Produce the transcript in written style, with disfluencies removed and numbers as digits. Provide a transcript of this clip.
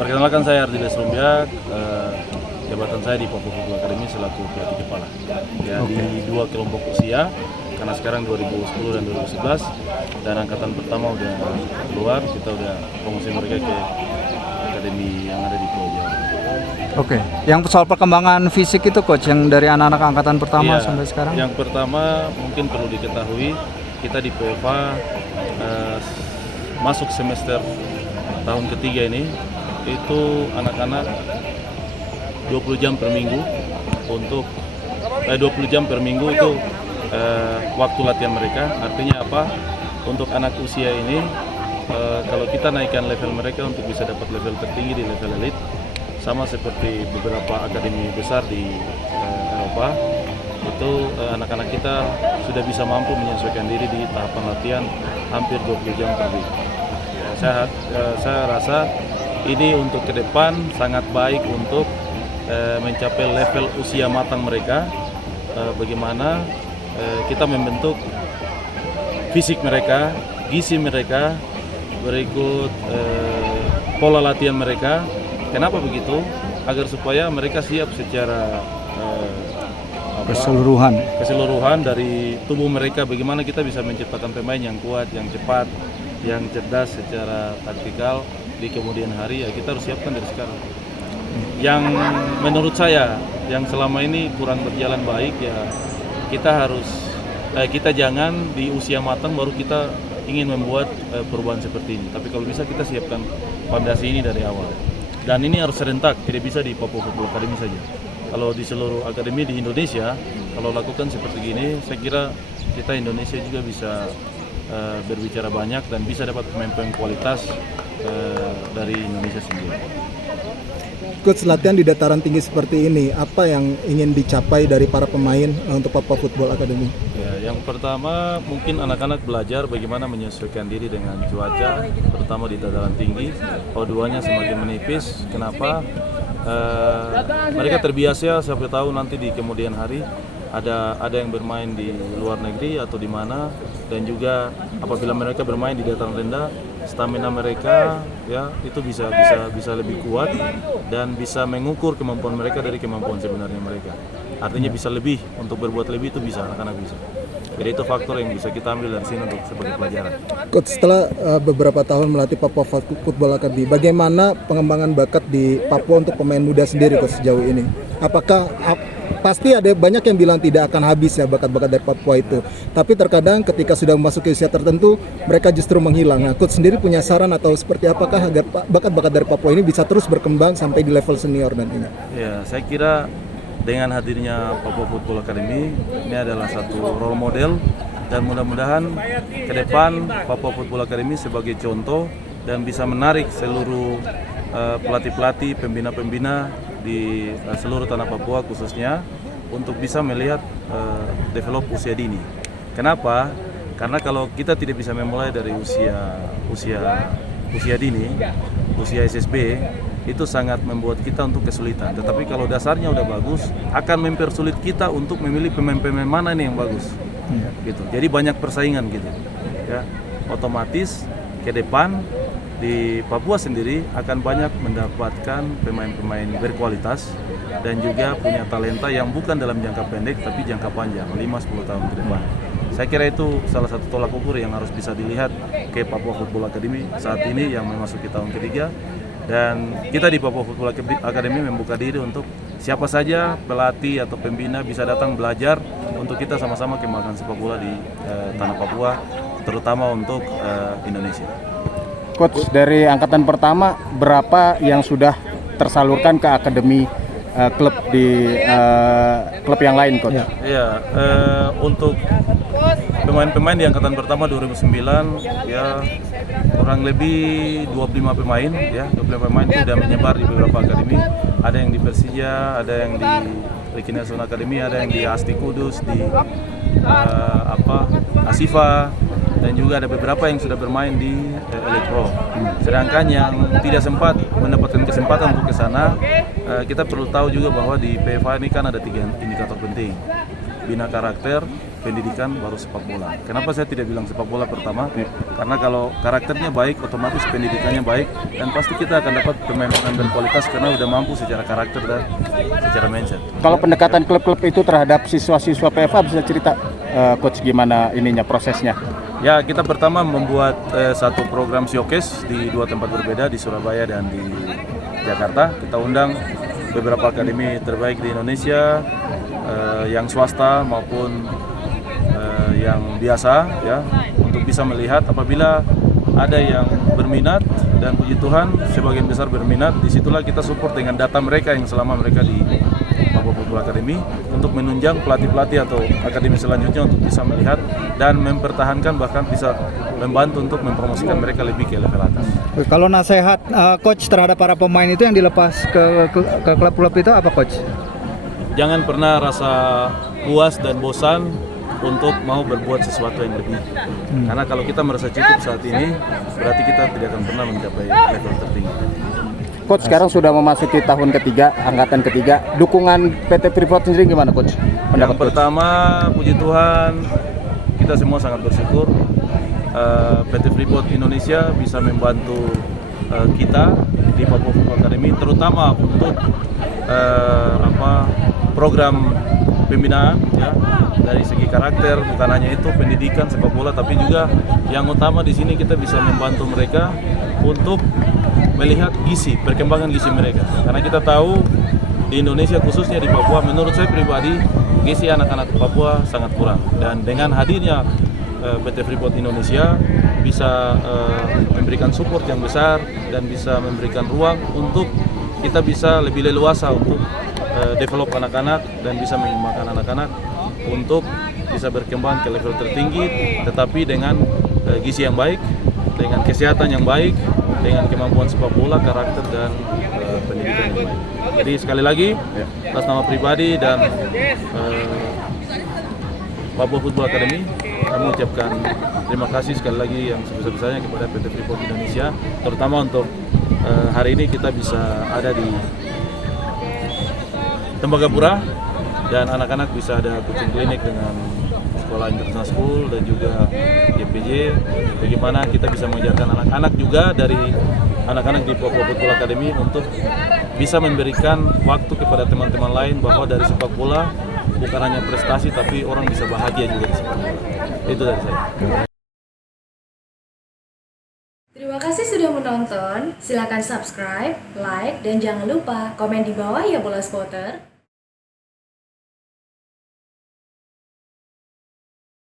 Perkenalkan, saya Ardiles Rumbiak, jabatan saya di Papua Football Academy selaku pelatih kepala. Ya, di 2 kelompok usia, karena sekarang 2010 dan 2011, dan angkatan pertama udah keluar, kita udah promosi mereka ke akademi yang ada di Pulau Jawa. Oke, yang soal perkembangan fisik itu coach, yang dari anak-anak angkatan pertama Ya, sampai sekarang? Yang pertama mungkin perlu diketahui, kita di PFA masuk semester tahun ketiga ini, itu anak-anak 20 jam per minggu untuk 20 jam per minggu itu waktu latihan mereka. Artinya apa? Untuk anak usia ini kalau kita naikkan level mereka untuk bisa dapat level tertinggi di level elite, sama seperti beberapa akademi besar di Eropa, itu anak-anak kita sudah bisa mampu menyesuaikan diri di tahapan latihan hampir 20 jam per minggu. Saya rasa ini untuk ke depan sangat baik untuk mencapai level usia matang mereka. Bagaimana kita membentuk fisik mereka, gizi mereka, berikut pola latihan mereka. Kenapa begitu? Agar supaya mereka siap secara keseluruhan dari tubuh mereka. Bagaimana kita bisa menciptakan pemain yang kuat, yang cepat, yang cerdas secara taktikal di kemudian hari. Ya, kita harus siapkan dari sekarang. Yang menurut saya yang selama ini kurang berjalan baik, ya kita jangan di usia matang baru kita ingin membuat perubahan seperti ini. Tapi kalau bisa kita siapkan fondasi ini dari awal. Dan ini harus serentak, tidak bisa di Papua Football Academy saja. Kalau di seluruh akademi di Indonesia, kalau lakukan seperti ini, saya kira kita Indonesia juga bisa berbicara banyak dan bisa dapat pemain-pemain kualitas dari Indonesia sendiri. Coach, latihan di dataran tinggi seperti ini, apa yang ingin dicapai dari para pemain untuk Papua Football Academy? Ya, yang pertama mungkin anak-anak belajar bagaimana menyesuaikan diri dengan cuaca, terutama di dataran tinggi. O2-nya semakin menipis. Kenapa? Mereka terbiasa, siapa tahu nanti di kemudian hari ada yang bermain di luar negeri atau di mana, dan juga apabila mereka bermain di dataran rendah, stamina mereka ya itu bisa lebih kuat dan bisa mengukur kemampuan mereka dari kemampuan sebenarnya mereka. Artinya bisa lebih, untuk berbuat lebih itu bisa, anak-anak bisa. Jadi itu faktor yang bisa kita ambil dari sini untuk sebagai pelajaran. Coach, setelah beberapa tahun melatih Papua Football Academy, bagaimana pengembangan bakat di Papua untuk pemain muda sendiri Coach sejauh ini? Apakah pasti ada banyak yang bilang tidak akan habis ya bakat-bakat dari Papua itu. Tapi terkadang ketika sudah memasuki usia tertentu, mereka justru menghilang. Nah, Coach sendiri punya saran atau seperti apakah agar bakat-bakat dari Papua ini bisa terus berkembang sampai di level senior nantinya? Ya, saya kira dengan hadirnya Papua Football Academy ini adalah satu role model, dan mudah-mudahan ke depan Papua Football Academy sebagai contoh dan bisa menarik seluruh pelatih-pelatih, pembina-pembina di seluruh tanah Papua khususnya untuk bisa melihat develop usia dini. Kenapa? Karena kalau kita tidak bisa memulai dari usia dini, usia SSB, itu sangat membuat kita untuk kesulitan. Tetapi kalau dasarnya udah bagus, akan mempersulit kita untuk memilih pemain-pemain mana nih yang bagus. Gitu. Jadi banyak persaingan gitu. Ya, otomatis ke depan di Papua sendiri akan banyak mendapatkan pemain-pemain berkualitas dan juga punya talenta yang bukan dalam jangka pendek tapi jangka panjang, 5-10 tahun ke depan. Saya kira itu salah satu tolak ukur yang harus bisa dilihat ke Papua Football Academy saat ini yang memasuki tahun ketiga. Dan kita di Papua Football Academy membuka diri untuk siapa saja pelatih atau pembina bisa datang belajar untuk kita sama-sama kembangkan sepak bola di tanah Papua, terutama untuk Indonesia. Coach, dari angkatan pertama berapa yang sudah tersalurkan ke akademi klub di klub yang lain, Coach? Iya, untuk pemain-pemain di angkatan pertama 2009 ya kurang lebih 25 pemain ya. 25 pemain itu sudah menyebar di beberapa akademi. Ada yang di Persija, ada yang di Rekina Zona Academy, ada yang di Asti Kudus, di Asifa, dan juga ada beberapa yang sudah bermain di Elite Pro. Sedangkan yang tidak sempat mendapatkan kesempatan untuk ke sana, kita perlu tahu juga bahwa di PFA ini kan ada 3 indikator penting. Bina karakter, pendidikan, baru sepak bola. Kenapa saya tidak bilang sepak bola pertama? Karena kalau karakternya baik, otomatis pendidikannya baik, dan pasti kita akan dapat pemain-pemain berkualitas karena udah mampu secara karakter dan secara mindset. Kalau pendekatan klub-klub itu terhadap siswa-siswa PFA bisa cerita coach gimana ininya prosesnya? Ya, kita pertama membuat satu program showcase di 2 tempat berbeda, di Surabaya dan di Jakarta. Kita undang beberapa akademi terbaik di Indonesia, yang swasta maupun yang biasa, ya, untuk bisa melihat apabila ada yang berminat, dan puji Tuhan sebagian besar berminat. Disitulah kita support dengan data mereka yang selama mereka di Papua Football Academy untuk menunjang pelatih-pelatih atau akademi selanjutnya untuk bisa melihat dan mempertahankan, bahkan bisa membantu untuk mempromosikan mereka lebih ke level atas. Kalau nasihat coach terhadap para pemain itu yang dilepas ke klub-klub itu apa coach? Jangan pernah rasa puas dan bosan untuk mau berbuat sesuatu yang lebih. Karena kalau kita merasa cukup saat ini, berarti kita tidak akan pernah mencapai level tertinggi. Coach sekarang sudah memasuki tahun ketiga, angkatan ketiga. Dukungan PT Freeport sendiri gimana coach? Yang pertama, puji Tuhan, kita semua sangat bersyukur PT Freeport Indonesia bisa membantu kita di Papua Football Academy, terutama untuk program pembinaan, ya, dari segi karakter. Bukan hanya itu pendidikan sepak bola, tapi juga yang utama di sini kita bisa membantu mereka untuk melihat perkembangan gizi mereka. Karena kita tahu di Indonesia, khususnya di Papua, menurut saya pribadi gizi anak-anak Papua sangat kurang. Dan dengan hadirnya PT Freeport Indonesia bisa memberikan support yang besar dan bisa memberikan ruang untuk kita bisa lebih leluasa untuk develop anak-anak dan bisa mengembangkan anak-anak untuk bisa berkembang ke level tertinggi, tetapi dengan gizi yang baik, dengan kesehatan yang baik, dengan kemampuan sepak bola, karakter, dan pendidikan yang baik. Jadi sekali lagi, atas nama pribadi dan Papua Football Academy, kami ucapkan terima kasih sekali lagi yang sebesar-besarnya kepada PT Freeport Indonesia, terutama untuk hari ini kita bisa ada di Tembagapura dan anak-anak bisa ada coaching klinik dengan Sekolah International School dan juga YPJ. Bagaimana kita bisa mengajarkan anak-anak juga dari anak-anak di Papua Football Academy untuk bisa memberikan waktu kepada teman-teman lain bahwa dari sepak bola bukan hanya prestasi tapi orang bisa bahagia juga di sepak bola. Itu dari saya. Terima kasih sudah menonton. Silakan subscribe, like, dan jangan lupa komen di bawah ya bola spotter.